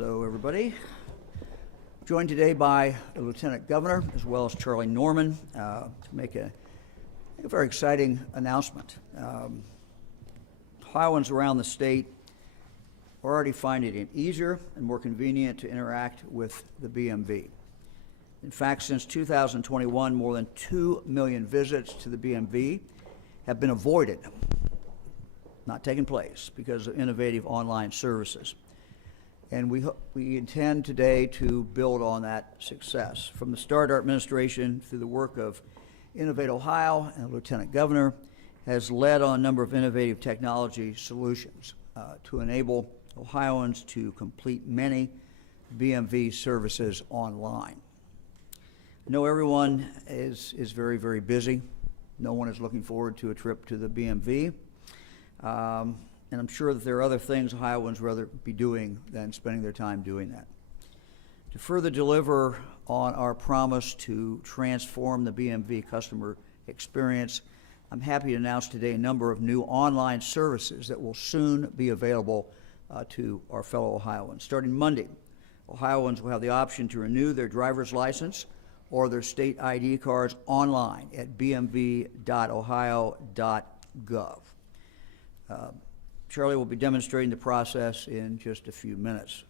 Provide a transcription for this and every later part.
Hello, everybody. Joined today by the Lieutenant Governor as well as Charlie Norman to make a very exciting announcement. Ohioans around the state are already finding it easier and more convenient to interact with the BMV. In fact, since 2021, more than 2 million visits to the BMV have been avoided, not taking place, because of innovative online services. And we intend today to build on that success. From the start, our administration, through the work of Innovate Ohio and the Lieutenant Governor, has led on a number of innovative technology solutions to enable Ohioans to complete many BMV services online. I know everyone is very, very busy. No one is looking forward to a trip to the BMV. And I'm sure that there are other things Ohioans rather be doing than spending their time doing that. To further deliver on our promise to transform the BMV customer experience, I'm happy to announce today a number of new online services that will soon be available to our fellow Ohioans. Starting Monday, Ohioans will have the option to renew their driver's license or their state ID cards online at bmv.ohio.gov. Charlie will be demonstrating the process in just a few minutes.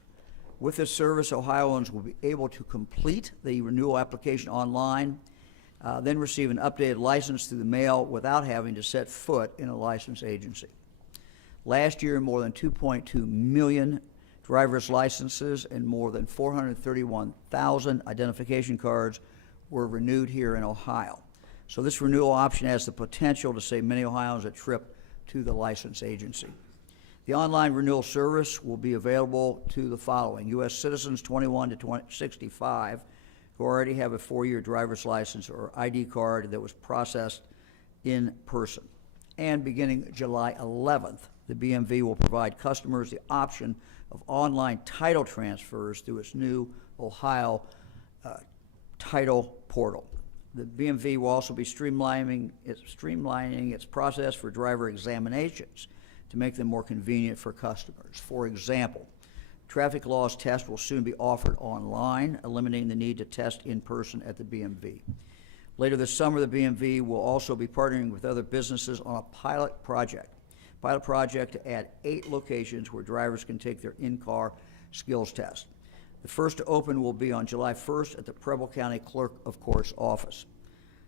With this service, Ohioans will be able to complete the renewal application online, then receive an updated license through the mail without having to set foot in a license agency. Last year, more than 2.2 million driver's licenses and more than 431,000 identification cards were renewed here in Ohio. So this renewal option has the potential to save many Ohioans a trip to the license agency. The online renewal service will be available to the following: U.S. citizens 21 to 65 who already have a 4-year driver's license or ID card that was processed in person. And beginning July 11th, the BMV will provide customers the option of online title transfers through its new Ohio title portal. The BMV will also be streamlining its process for driver examinations to make them more convenient for customers. For example, traffic laws test will soon be offered online, eliminating the need to test in person at the BMV. Later this summer, the BMV will also be partnering with other businesses on a pilot project to add 8 locations where drivers can take their in-car skills test. The first to open will be on July 1st at the Preble County Clerk of Court's office.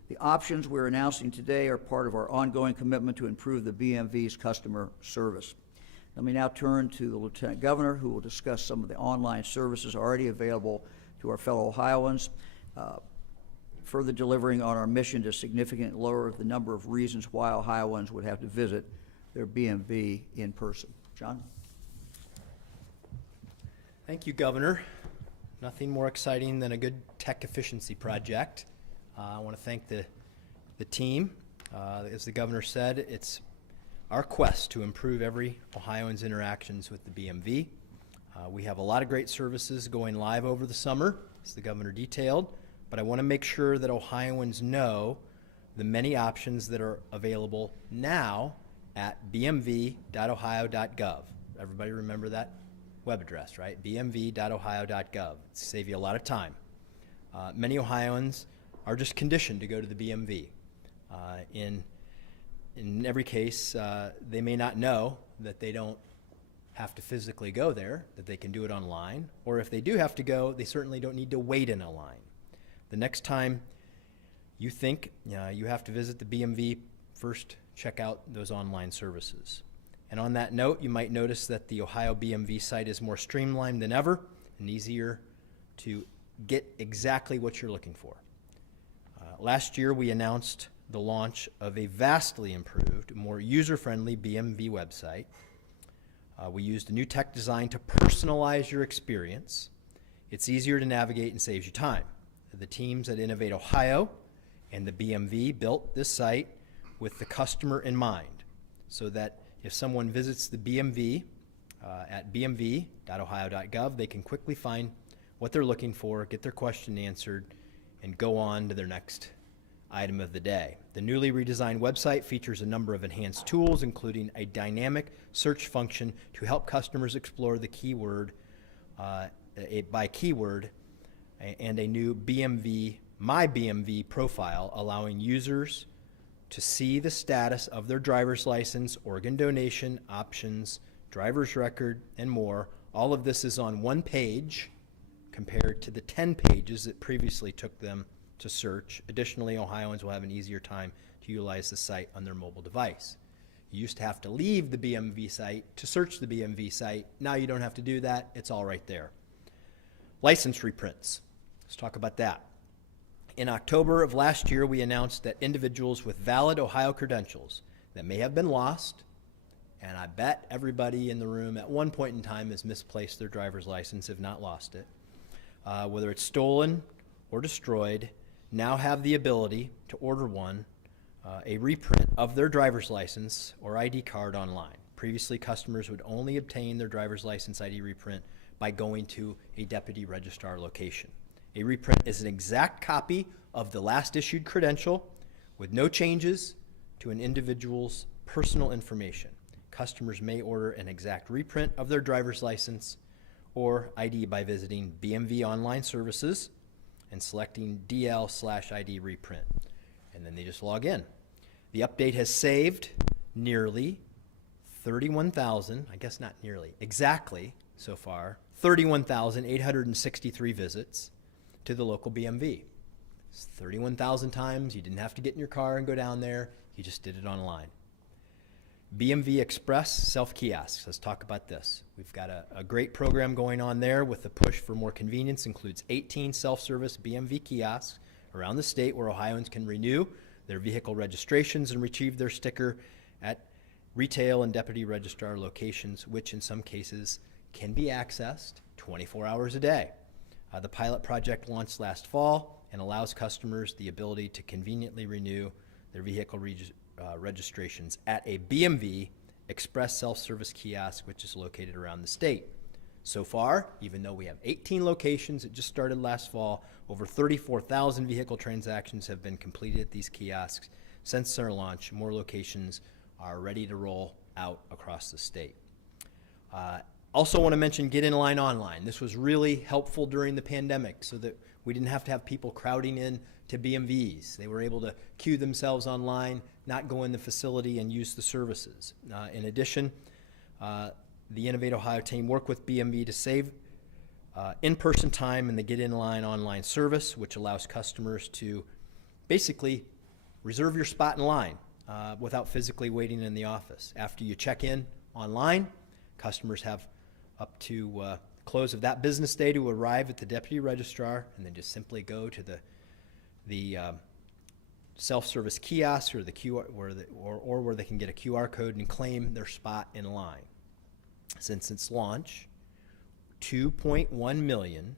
The options we're announcing today are part of our ongoing commitment to improve the BMV's customer service. Let me now turn to the Lieutenant Governor, who will discuss some of the online services already available to our fellow Ohioans, further delivering on our mission to significantly lower the number of reasons why Ohioans would have to visit their BMV in person. John? Thank you, Governor. Nothing more exciting than a good tech efficiency project. I want to thank the team. As the Governor said, it's our quest to improve every Ohioan's interactions with the BMV. We have a lot of great services going live over the summer, as the Governor detailed, but I want to make sure that Ohioans know the many options that are available now at bmv.ohio.gov. Everybody remember that web address, right? bmv.ohio.gov. It's save you a lot of time. Many Ohioans are just conditioned to go to the BMV. In every case, they may not know that they don't have to physically go there, that they can do it online, or if they do have to go, they certainly don't need to wait in a line. The next time you think you have to visit the BMV, first check out those online services. And on that note, you might notice that the Ohio BMV site is more streamlined than ever and easier to get exactly what you're looking for. Last year, we announced the launch of a vastly improved, more user-friendly BMV website. We used a new tech design to personalize your experience. It's easier to navigate and saves you time. The teams at Innovate Ohio and the BMV built this site with the customer in mind, so that if someone visits the BMV at bmv.ohio.gov, they can quickly find what they're looking for, get their question answered, and go on to their next item of the day. The newly redesigned website features a number of enhanced tools, including a dynamic search function to help customers explore the keyword by keyword, and a new BMV, My BMV profile, allowing users to see the status of their driver's license, organ donation, options, driver's record, and more. All of this is on one page compared to the 10 pages that previously took them to search. Additionally, Ohioans will have an easier time to utilize the site on their mobile device. You used to have to leave the BMV site to search the BMV site. Now you don't have to do that. It's all right there. License reprints. Let's talk about that. In October of last year, we announced that individuals with valid Ohio credentials that may have been lost, and I bet everybody in the room at one point in time has misplaced their driver's license, if not lost it, whether it's stolen or destroyed, now have the ability to order one, a reprint of their driver's license or ID card online. Previously, customers would only obtain their driver's license ID reprint by going to a deputy registrar location. A reprint is an exact copy of the last issued credential with no changes to an individual's personal information. Customers may order an exact reprint of their driver's license or ID by visiting BMV online services and selecting DL/ID reprint. And then they just log in. The update has saved nearly 31,000, I guess not nearly, exactly so far, 31,863 visits to the local BMV. It's 31,000 times. You didn't have to get in your car and go down there. You just did it online. BMV Express self-kiosks. Let's talk about this. We've got a great program going on there with the push for more convenience. Includes 18 self-service BMV kiosks around the state where Ohioans can renew their vehicle registrations and retrieve their sticker at retail and deputy registrar locations, which in some cases can be accessed 24 hours a day. The pilot project launched last fall and allows customers the ability to conveniently renew their vehicle registrations at a BMV Express self-service kiosk, which is located around the state. So far, even though we have 18 locations, it just started last fall, over 34,000 vehicle transactions have been completed at these kiosks since their launch. More locations are ready to roll out across the state. Also want to mention Get In Line Online. This was really helpful during the pandemic so that we didn't have to have people crowding in to BMVs. They were able to queue themselves online, not go in the facility and use the services. In addition, the Innovate Ohio team worked with BMV to save in-person time in the Get In Line online service, which allows customers to basically reserve your spot in line without physically waiting in the office. After you check in online, customers have up to close of that business day to arrive at the deputy registrar, and then just simply go to the self-service kiosk or the QR, or where they can get a QR code and claim their spot in line. Since its launch, 2.1 million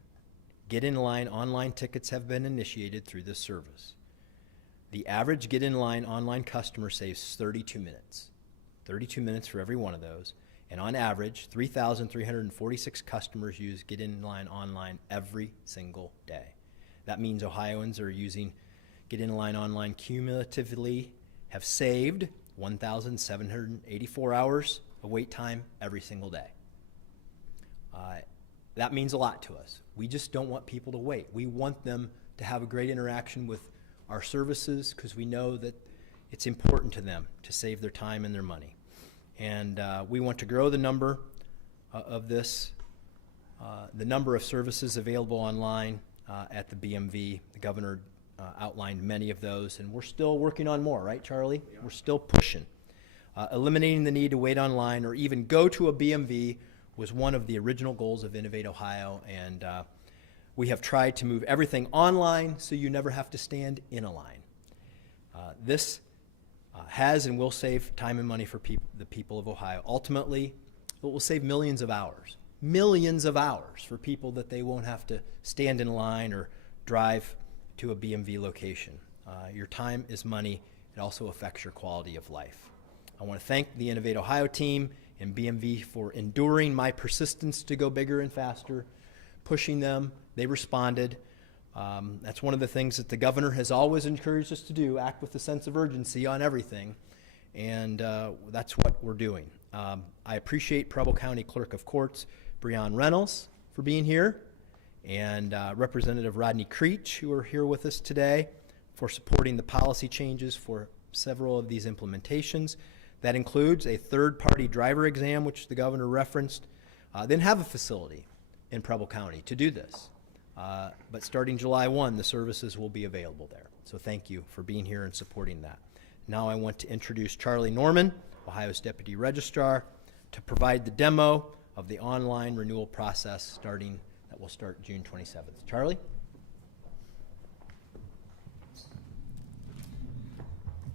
Get In Line online tickets have been initiated through this service. The average Get In Line online customer saves 32 minutes. 32 minutes for every one of those. And on average, 3,346 customers use Get In Line online every single day. That means Ohioans are using Get In Line online cumulatively have saved 1,784 hours of wait time every single day. That means a lot to us. We just don't want people to wait. We want them to have a great interaction with our services because we know that it's important to them to save their time and their money. And we want to grow the number of this, the number of services available online at the BMV. The governor outlined many of those, and we're still working on more, right, Charlie? Yeah. We're still pushing. Eliminating the need to wait online or even go to a BMV was one of the original goals of Innovate Ohio, and we have tried to move everything online so you never have to stand in a line. This has and will save time and money for the people of Ohio. Ultimately, it will save millions of hours for people that they won't have to stand in line or drive to a BMV location. Your time is money. It also affects your quality of life. I want to thank the Innovate Ohio team and BMV for enduring my persistence to go bigger and faster, pushing them. They responded. That's one of the things that the governor has always encouraged us to do, act with a sense of urgency on everything, and that's what we're doing. I appreciate Preble County Clerk of Courts, Breon Reynolds, for being here, and Representative Rodney Creech, who are here with us today, for supporting the policy changes for several of these implementations. That includes a third-party driver exam, which the governor referenced. They didn't have a facility in Preble County to do this. But starting July 1, the services will be available there. So thank you for being here and supporting that. Now I want to introduce Charlie Norman, Ohio's Deputy Registrar, to provide the demo of the online renewal process that will start June 27th. Charlie?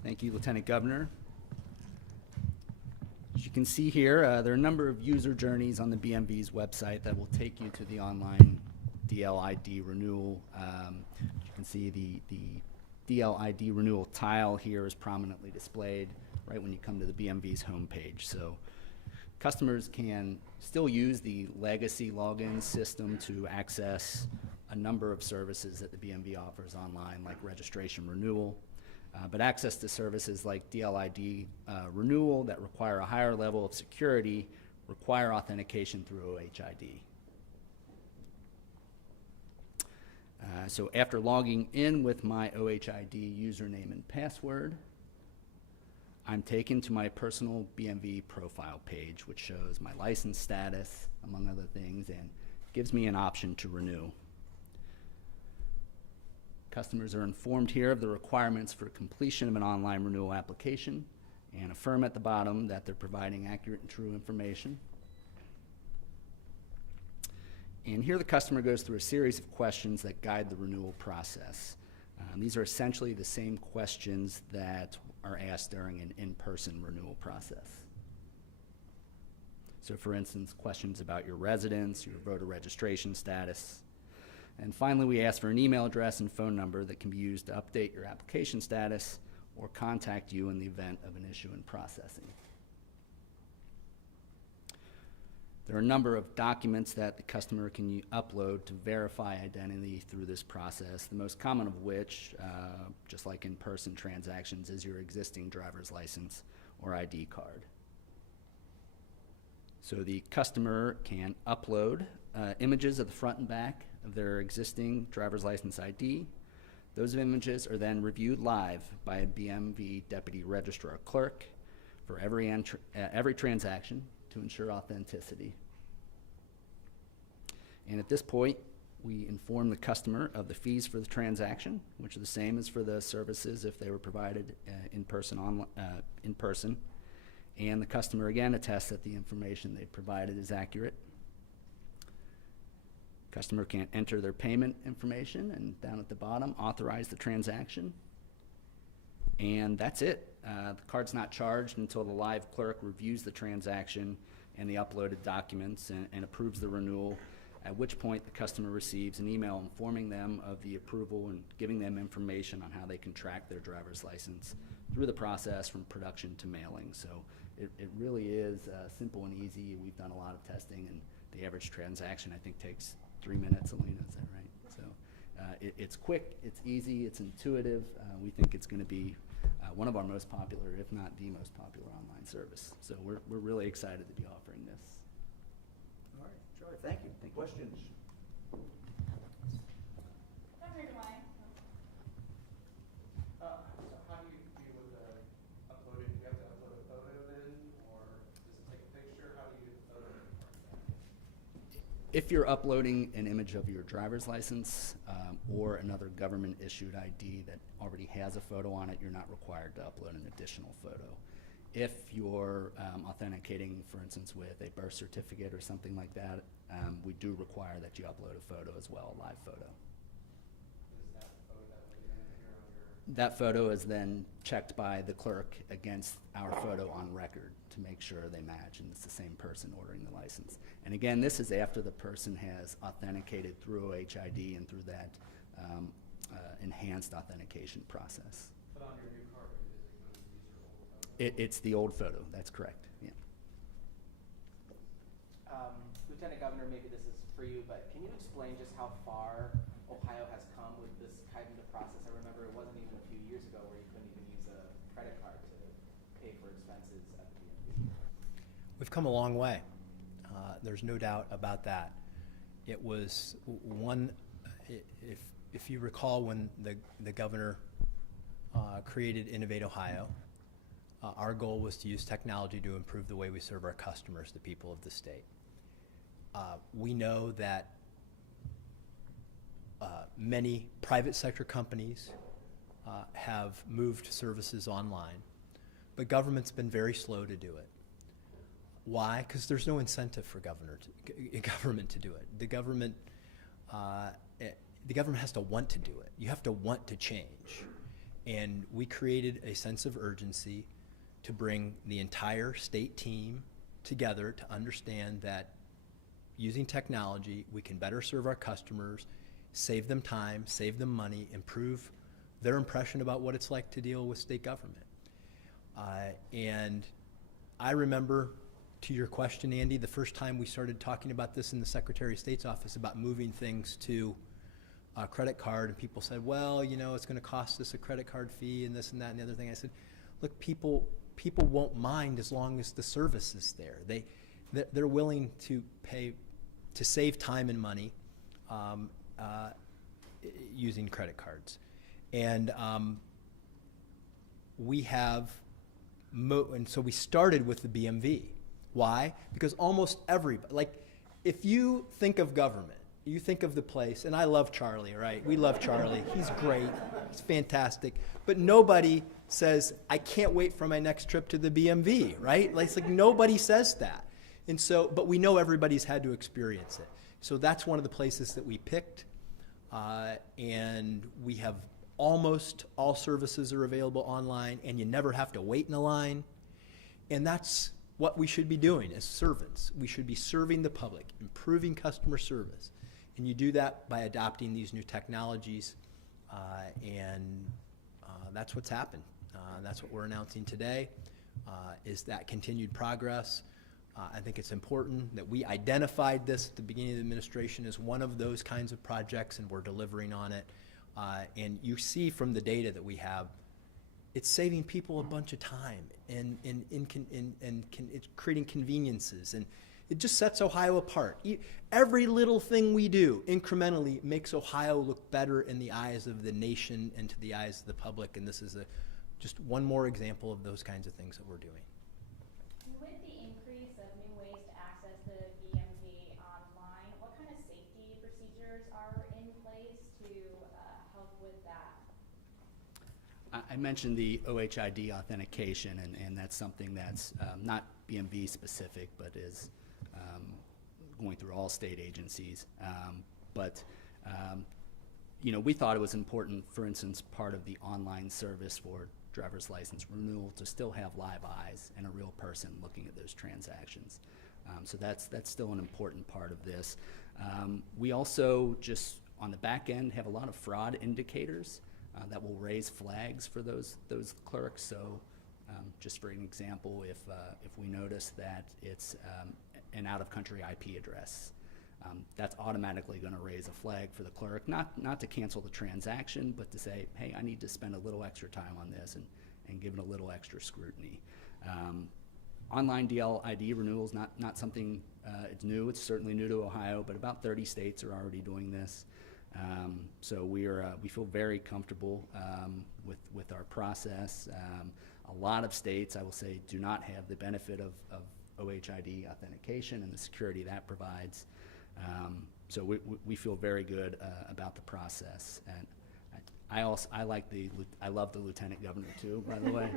Thank you, Lieutenant Governor. As you can see here, there are a number of user journeys on the BMV's website that will take you to the online DLID renewal. You can see the DLID renewal tile here is prominently displayed right when you come to the BMV's homepage. So customers can still use the legacy login system to access a number of services that the BMV offers online, like registration renewal. But access to services like DLID renewal that require a higher level of security require authentication through OHID. So after logging in with my OHID username and password, I'm taken to my personal BMV profile page, which shows my license status, among other things, and gives me an option to renew. Customers are informed here of the requirements for completion of an online renewal application and affirm at the bottom that they're providing accurate and true information. And here the customer goes through a series of questions that guide the renewal process. These are essentially the same questions that are asked during an in-person renewal process. So for instance, questions about your residence, your voter registration status. And finally, we ask for an email address and phone number that can be used to update your application status or contact you in the event of an issue in processing. There are a number of documents that the customer can upload to verify identity through this process, the most common of which, just like in-person transactions, is your existing driver's license or ID card. So the customer can upload images of the front and back of their existing driver's license ID. Those images are then reviewed live by a BMV Deputy Registrar clerk for every transaction to ensure authenticity. And at this point, we inform the customer of the fees for the transaction, which are the same as for the services if they were provided in person. And the customer again attests that the information they provided is accurate. Customer can enter their payment information and down at the bottom, authorize the transaction. And that's it. The card's not charged until the live clerk reviews the transaction and the uploaded documents and approves the renewal, at which point the customer receives an email informing them of the approval and giving them information on how they can track their driver's license through the process from production to mailing. So it really is simple and easy. We've done a lot of testing, and the average transaction, I think, takes 3 minutes, Alina, is that right? So it's quick, it's easy, it's intuitive. We think it's going to be one of our most popular, if not the most popular online service. So we're really excited to be offering this. All right, Charlie, thank you. Questions? Dr. DeWine. So how do you deal with uploading? Do you have to upload a photo in, or just take a picture? How do you get the photo in? If you're uploading an image of your driver's license or another government-issued ID that already has a photo on it, you're not required to upload an additional photo. If you're authenticating, for instance, with a birth certificate or something like that, we do require that you upload a photo as well, a live photo. Is that photo that way then appear on your? That photo is then checked by the clerk against our photo on record to make sure they match and it's the same person ordering the license. And again, this is after the person has authenticated through OHID and through that enhanced authentication process. But on your new card, is it going to use your old photo? It's the old photo, that's correct, yeah. Lieutenant Governor, maybe this is for you, but can you explain just how far Ohio has come with this kind of process? I remember it wasn't even a few years ago where you couldn't even use a credit card to pay for expenses at the BMV. We've come a long way. There's no doubt about that. It was one, if you recall when the governor created Innovate Ohio, our goal was to use technology to improve the way we serve our customers, the people of the state. We know that many private sector companies have moved services online, but government's been very slow to do it. Why? Because there's no incentive for government to do it. The government has to want to do it. You have to want to change. And we created a sense of urgency to bring the entire state team together to understand that using technology, we can better serve our customers, save them time, save them money, improve their impression about what it's like to deal with state government. And I remember, to your question, Andy, the first time we started talking about this in the Secretary of State's office about moving things to a credit card, and people said, well, you know, it's going to cost us a credit card fee and this and that and the other thing. I said, look, people won't mind as long as the service is there. They're willing to pay to save time and money using credit cards. And we have, and so we started with the BMV. Why? Because almost everybody, like, if you think of government, you think of the place, and I love Charlie, right? We love Charlie. He's great. He's fantastic. But nobody says, I can't wait for my next trip to the BMV, right? Like, it's like nobody says that. And so, but we know everybody's had to experience it. So that's one of the places that we picked. And we have almost all services are available online, and you never have to wait in a line. And that's what we should be doing as servants. We should be serving the public, improving customer service. And you do that by adopting these new technologies, and that's what's happened. That's what we're announcing today, is that continued progress. I think it's important that we identified this at the beginning of the administration as one of those kinds of projects, and we're delivering on it. And you see from the data that we have, it's saving people a bunch of time, and it's creating conveniences, and it just sets Ohio apart. Every little thing we do incrementally makes Ohio look better in the eyes of the nation and to the eyes of the public, and this is just one more example of those kinds of things that we're doing. With the increase of new ways to access the BMV online, what kind of safety procedures are in place to help with that? I mentioned the OHID authentication, and that's something that's not BMV specific, but is going through all state agencies. You know, we thought it was important, for instance, part of the online service for driver's license renewal to still have live eyes and a real person looking at those transactions. So that's still an important part of this. We also just on the back end have a lot of fraud indicators that will raise flags for those clerks. So just for an example, if we notice that it's an out-of-country IP address, that's automatically going to raise a flag for the clerk, not to cancel the transaction, but to say, hey, I need to spend a little extra time on this and give it a little extra scrutiny. Online DL ID renewal is not something, it's new. It's certainly new to Ohio, but about 30 states are already doing this. So we feel very comfortable with our process. A lot of states, I will say, do not have the benefit of OHID authentication and the security that provides. So we feel very good about the process. And I love the Lieutenant Governor too, by the way.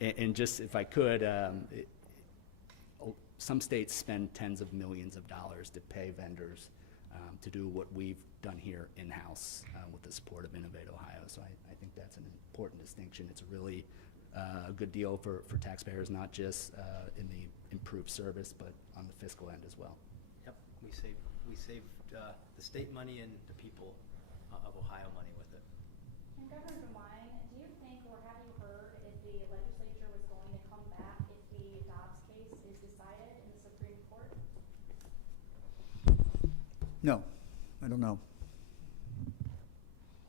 And just if I could, some states spend tens of millions of dollars to pay vendors to do what we've done here in-house with the support of Innovate Ohio. So I think that's an important distinction. It's a really a good deal for taxpayers, not just in the improved service, but on the fiscal end as well. Yep, we saved the state money and the people of Ohio money with it. And Governor DeWine, do you think, or have you heard, if the legislature was going to come back if the Dobbs case is decided in the Supreme Court? No, I don't know.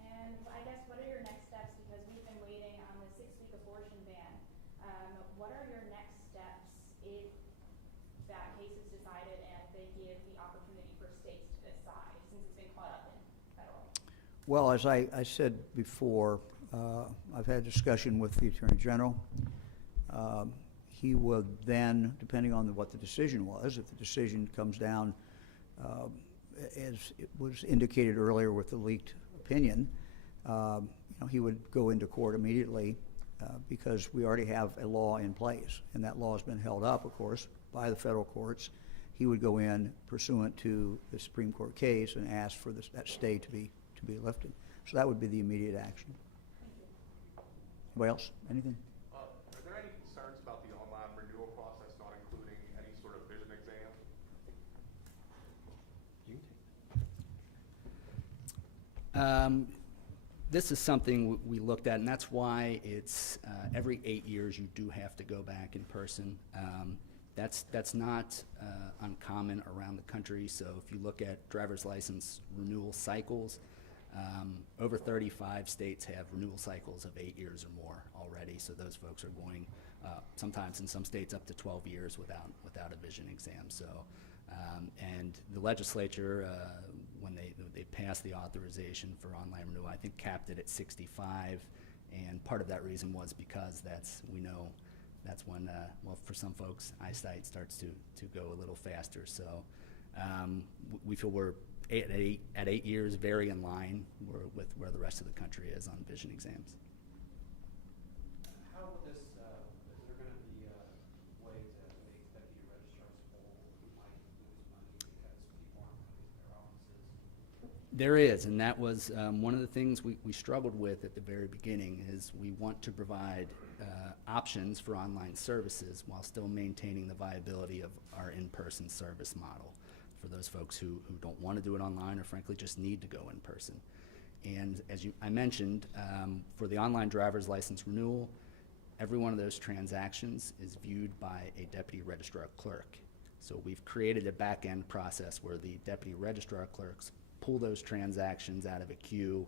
And I guess what are your next steps? Because we've been waiting on the 6-week abortion ban. What are your next steps if that case is decided and they give the opportunity for states to decide since it's been caught up in federal? Well, as I said before, I've had discussion with the Attorney General. He would then, depending on what the decision was, if the decision comes down, as it was indicated earlier with the leaked opinion, he would go into court immediately because we already have a law in place, and that law has been held up, of course, by the federal courts. He would go in pursuant to the Supreme Court case and ask for that stay to be lifted. So that would be the immediate action. Anybody else? Anything? Are there any concerns about the online renewal process not including any sort of vision exam? This is something we looked at, and that's why it's every 8 years you do have to go back in person. That's not uncommon around the country. So if you look at driver's license renewal cycles, over 35 states have renewal cycles of 8 years or more already. So those folks are going sometimes in some states up to 12 years without a vision exam. So and the legislature, when they passed the authorization for online renewal, I think capped it at 65, and part of that reason was because we know that's when, well, for some folks, eyesight starts to go a little faster. So we feel we're at 8 years, very in line with where the rest of the country is on vision exams. How will this, is there going to be a way to make deputy registrars whole who might lose money because people aren't coming to their offices? There is, and that was one of the things we struggled with at the very beginning, is we want to provide options for online services while still maintaining the viability of our in-person service model for those folks who don't want to do it online or frankly just need to go in person. And as I mentioned, for the online driver's license renewal, every one of those transactions is viewed by a deputy registrar clerk. So we've created a back-end process where the deputy registrar clerks pull those transactions out of a queue,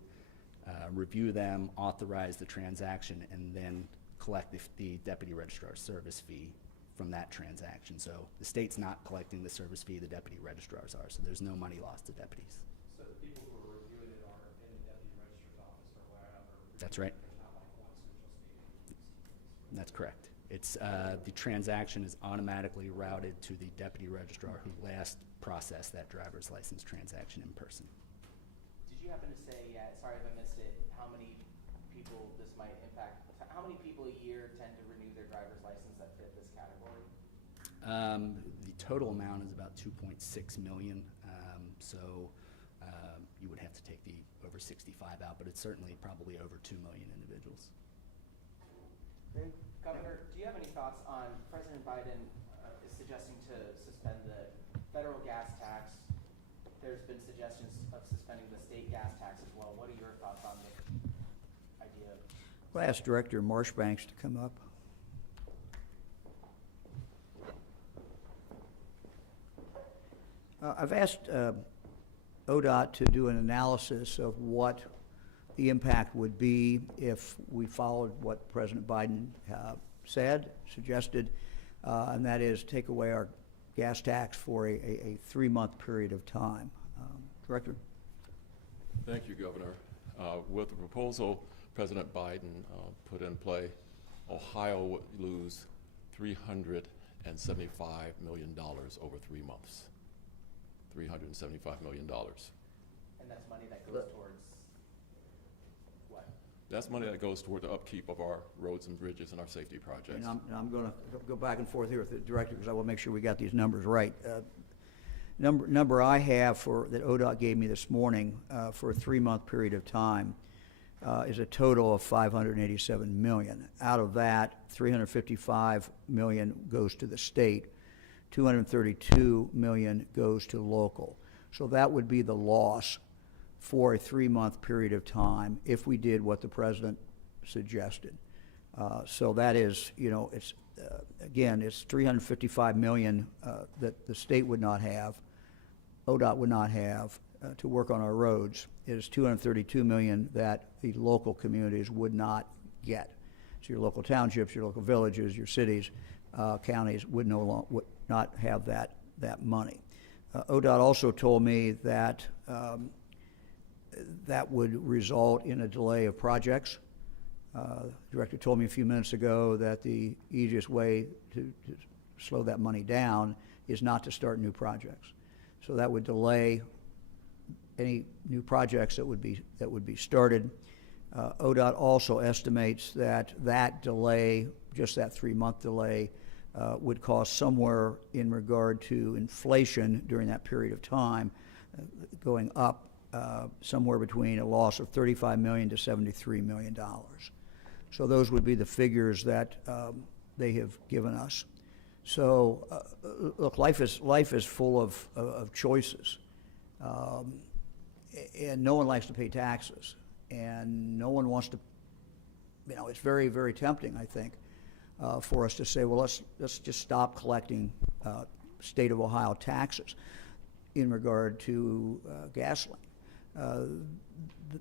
review them, authorize the transaction, and then collect the deputy registrar service fee from that transaction. So the state's not collecting the service fee, the deputy registrars are, so there's no money lost to deputies. So the people who are reviewing it are in the deputy registrar's office or wherever? That's right. There's not like one central station? That's correct. It's, the transaction is automatically routed to the deputy registrar who last processed that driver's license transaction in person. Did you happen to say yet, sorry if I missed it, how many people this might impact? How many people a year tend to renew their driver's license that fit this category? The total amount is about 2.6 million, so you would have to take the over 65 out, but it's certainly probably over 2 million individuals. Governor, do you have any thoughts on President Biden is suggesting to suspend the federal gas tax? There's been suggestions of suspending the state gas tax as well. What are your thoughts on the idea of? I'll ask Director Marshbanks to come up. I've asked ODOT to do an analysis of what the impact would be if we followed what President Biden suggested, and that is take away our gas tax for a 3-month period of time. Director? Thank you, Governor. With the proposal President Biden put in play, Ohio would lose $375 million over 3 months. $375 million. And that's money that goes towards what? That's money that goes toward the upkeep of our roads and bridges and our safety projects. And I'm going to go back and forth here with the Director because I will make sure we got these numbers right. Number I have that ODOT gave me this morning for a 3-month period of time is a total of $587 million. Out of that, $355 million goes to the state, $232 million goes to local. So that would be the loss for a 3-month period of time if we did what the President suggested. So that is, it's again, it's $355 million that the state would not have, ODOT would not have to work on our roads. It is $232 million that the local communities would not get. So your local townships, your local villages, your cities, counties would not have that money. ODOT also told me that that would result in a delay of projects. The director told me a few minutes ago that the easiest way to slow that money down is not to start new projects. So that would delay any new projects that would be started. ODOT also estimates that delay, just that 3-month delay, would cost somewhere in regard to inflation during that period of time, going up somewhere between a loss of $35 million to $73 million. So those would be the figures that they have given us. So look, life is full of choices, and no one likes to pay taxes, and no one wants to. It's very, very tempting, I think, for us to say, well, let's just stop collecting state of Ohio taxes in regard to gasoline.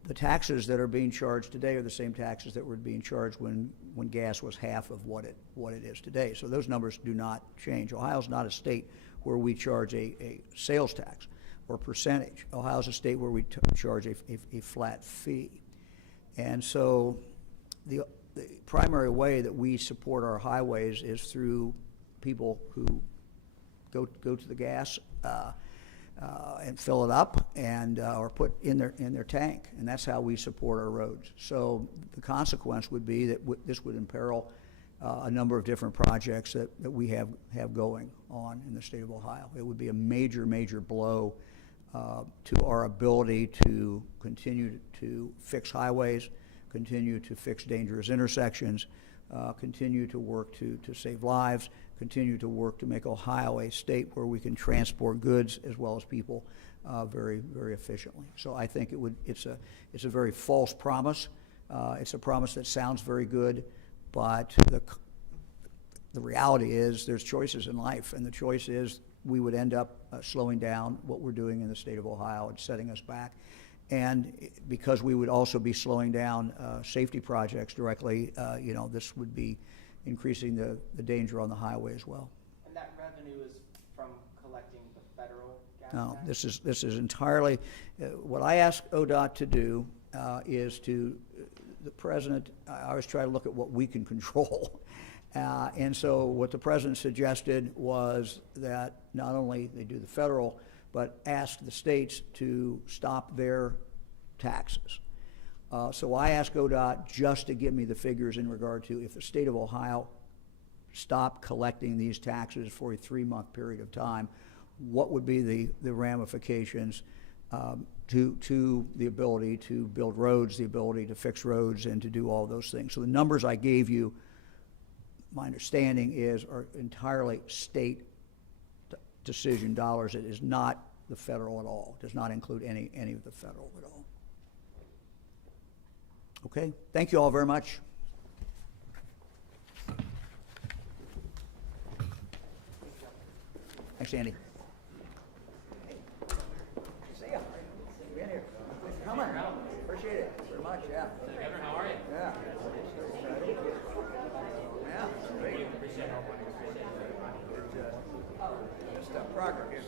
The taxes that are being charged today are the same taxes that were being charged when gas was half of what it is today. So those numbers do not change. Ohio's not a state where we charge a sales tax or percentage. Ohio's a state where we charge a flat fee. And so the primary way that we support our highways is through people who go to the gas and fill it up and or put in their tank, and that's how we support our roads. So the consequence would be that this would imperil a number of different projects that we have going on in the state of Ohio. It would be a major blow to our ability to continue to fix highways, continue to fix dangerous intersections, continue to work to save lives, continue to work to make Ohio a state where we can transport goods as well as people very, very efficiently. So I think it's a very false promise. It's a promise that sounds very good, but the reality is there's choices in life, and the choice is we would end up slowing down what we're doing in the state of Ohio and setting us back. And because we would also be slowing down safety projects directly, this would be increasing the danger on the highway as well. And that revenue is from collecting the federal gas No, tax? this is entirely, what I asked ODOT to do is the president, I always try to look at what we can control. And so what the president suggested was that not only they do the federal, but ask the states to stop their taxes. So I asked ODOT just to give me the figures in regard to if the state of Ohio stopped collecting these taxes for a 3-month period of time, what would be the ramifications to the ability to build roads, the ability to fix roads, and to do all those things. So the numbers I gave you, my understanding are entirely state decision dollars. It is not the federal at all. It does not include any of the federal at all. Okay, thank you all very much. Thanks, Andy. See ya. Being here. Thanks for coming. Appreciate it very much. Yeah. Governor, how are you? Yeah. Yeah. Great. Appreciate it. Just progress.